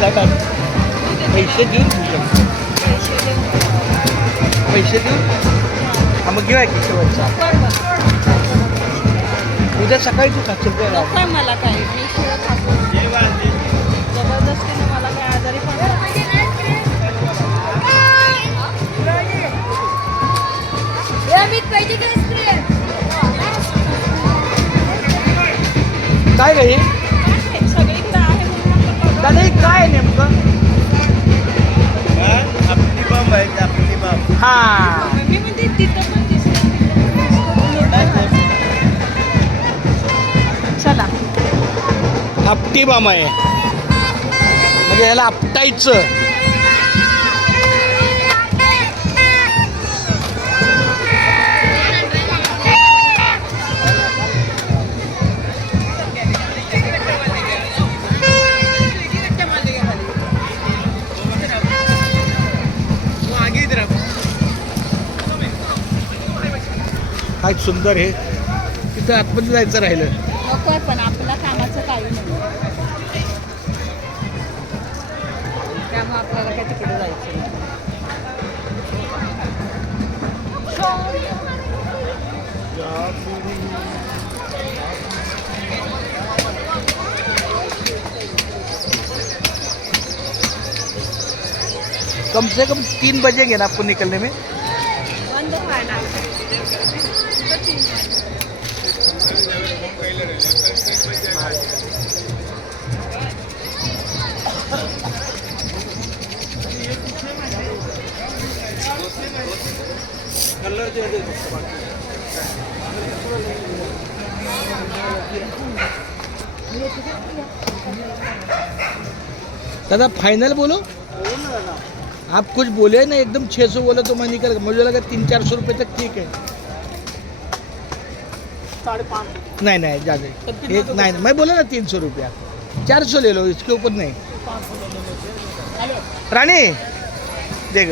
टाक. पैसे देऊन. पैसे देऊन? हा मग घेऊया की शेवटचा. उद्या सकाळी तू खाशील काय मला काय मी शिळं खातो. जबरदस्तीने मला काय आजारी हे? सगळीकडे म्हणून आपण बघा. दादा हे काय आहे नेमकं? हा. चला. आपटी बाम आहे. म्हणजे याला आपटायचं काय सुंदर हे. तिथं आतमध्ये जायचं राहिलं. पण आपल्या कामाचं काही नाही. त्यामुळे आपल्याला काय तिकडे जायचं नाही. कम से कम तीन बजेंगे ना आपको निकलने में. दादा फाइनल बोलो? आप कुछ बोले ना एकदम 600 बोले तो मैं निकल मुझे लगा तीन चार सौ रुपये तक ठीक है। नहीं नहीं ज़्यादा एक नहीं नहीं, मैं बोला ना तीन सौ रुपया। चार सौ ले लो इसके ऊपर नहीं। रानी देख।